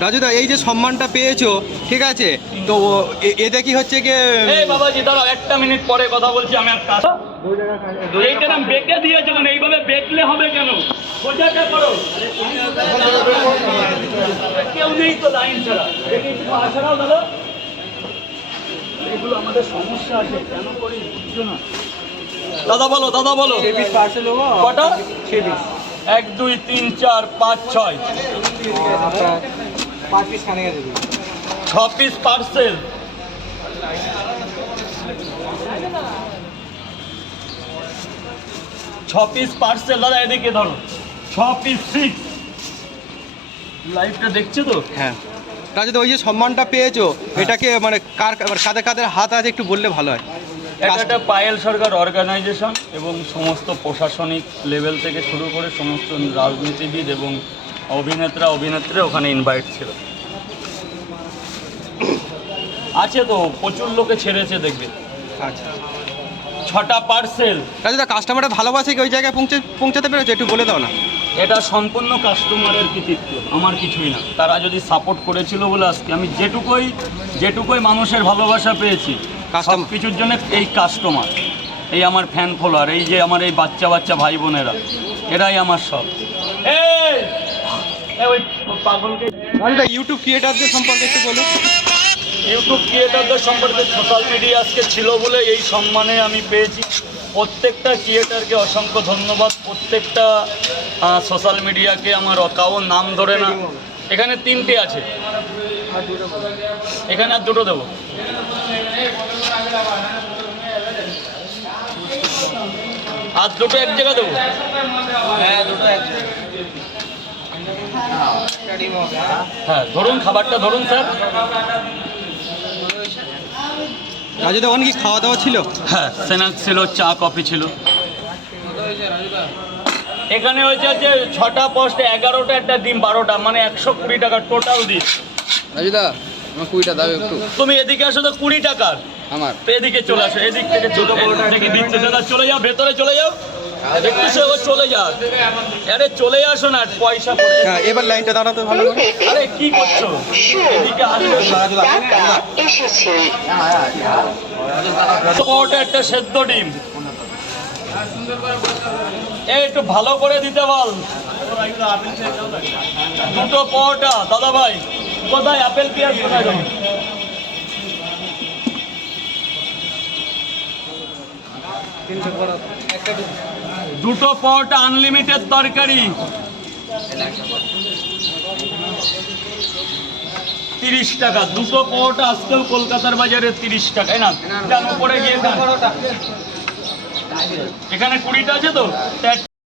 রাজুদা এই যে সম্মানটা পেয়েছ ঠিক আছে? তো এ- এতে কি হচ্ছে কি এই বাবাজি দাঁড়াও একটা মিনিট পরে কথা বলছি আমি একটা। এইটা নাম বেঁকে দিয়েছে কেন? এইভাবে বেঁকলে হবে কেন? সোজাটা করো কেউ নেই তো লাইন ছাড়া। দেখি একটু পা ছাড়াও দাদা। এগুলো আমাদের সমস্যা আছে কেন করি বুঝছ না? দাদা বলো দাদা বলো। কটা? এক দুই তিন চার পাঁচ ছয়। ছ পিস পার্সেল। ছ পিস পার্সেল দাদা এদিকে ধরো। ছ পিস সিক্স লাইভটা দেখছ তো? হ্যাঁ। ওই যে সম্মানটা পেয়েছ এটাকে মানে কার মানে কাদের কাদের হাত আছে একটু বললে ভালো হয়। এটা একটা পায়েল সরকার অর্গানাইজেশন এবং সমস্ত প্রশাসনিক লেভেল থেকে শুরু করে সমস্ত রাজনীতিবিদ এবং অভিনেতা অভিনেত্রী ওখানে ইনভাইট ছিল। আছে তো প্রচুর লোকে ছেড়েছে দেখবে। আচ্ছা। ছটা পার্সেল রাজুদা কাস্টমারটা ভালোবাসে কি ওই জায়গায় পৌঁছে পৌঁছাতে পেরেছ? একটু বলে দাও না। এটা সম্পূর্ণ কাস্টমারের কৃতিত্ব আমার কিছুই না। তারা যদি সাপোর্ট করেছিল বলে আজকে আমি যেটুকুই যেটুকুই মানুষের ভালোবাসা পেয়েছি সব কিছুর জন্য এই কাস্টমার এই আমার ফ্যান ফলোয়ার এই যে আমার এই বাচ্চা বাচ্চা ভাই বোনেরা এরাই আমার সব। এই! রাজুদা ইউটিউব ক্রিয়েটারদের সম্পর্কে একটু বলো ইউটিউব ক্রিয়েটারদের সম্পর্কে সোশ্যাল মিডিয়া আজকে ছিল বলে এই সম্মানে আমি পেয়েছি। প্রত্যেকটা ক্রিয়েটারকে অসংখ্য ধন্যবাদ। প্রত্যেকটা সোশ্যাল মিডিয়াকে আমার কারোর নাম ধরে না। এখানে তিনটে আছে। এখানে আর দুটো দেবো। আর দুটো এক জায়গা দেবো। হ্যাঁ ধরুন খাবারটা ধরুন স্যার। রাজুদা ওখানে কি খাওয়া দাওয়া ছিল? হ্যাঁ স্ন্যাক্স ছিল চা কফি ছিল। এখানে হয়েছে হচ্ছে ছটা পোস্ট এগারোটা একটা ডিম বারোটা মানে একশো কুড়ি টাকা টোটাল ডিম। রাজুদা আমার কুড়িটা দাও একটু। তুমি এদিকে আসো তো কুড়ি টাকার। আমার। তো এদিকে চলে আসো এদিক থেকে চলে থেকে দিচ্ছে দাদা চলে যাও ভেতরে চলে যাও। ও চলে যাক। আরে চলে আসো না পয়সা পড়ে হ্যাঁ এবার লাইনটা দাঁড়াতে ভালো আরে কি করছ? এদিকে আসো এসেছে। একটা সেদ্ধ ডিম। এই একটু ভালো করে দিতে বল। দুটো পরোটা। দাদা ভাই কোথায়? আপেল পেঁয়াজ কোথায়? দুটো। পট আনলিমিটেড তরকারি। তিরিশ টাকা। দুটো পট আজকেও কলকাতার বাজারে তিরিশ টাকা। তাই না উপরে গিয়ে এখানে কুড়িটা আছে তো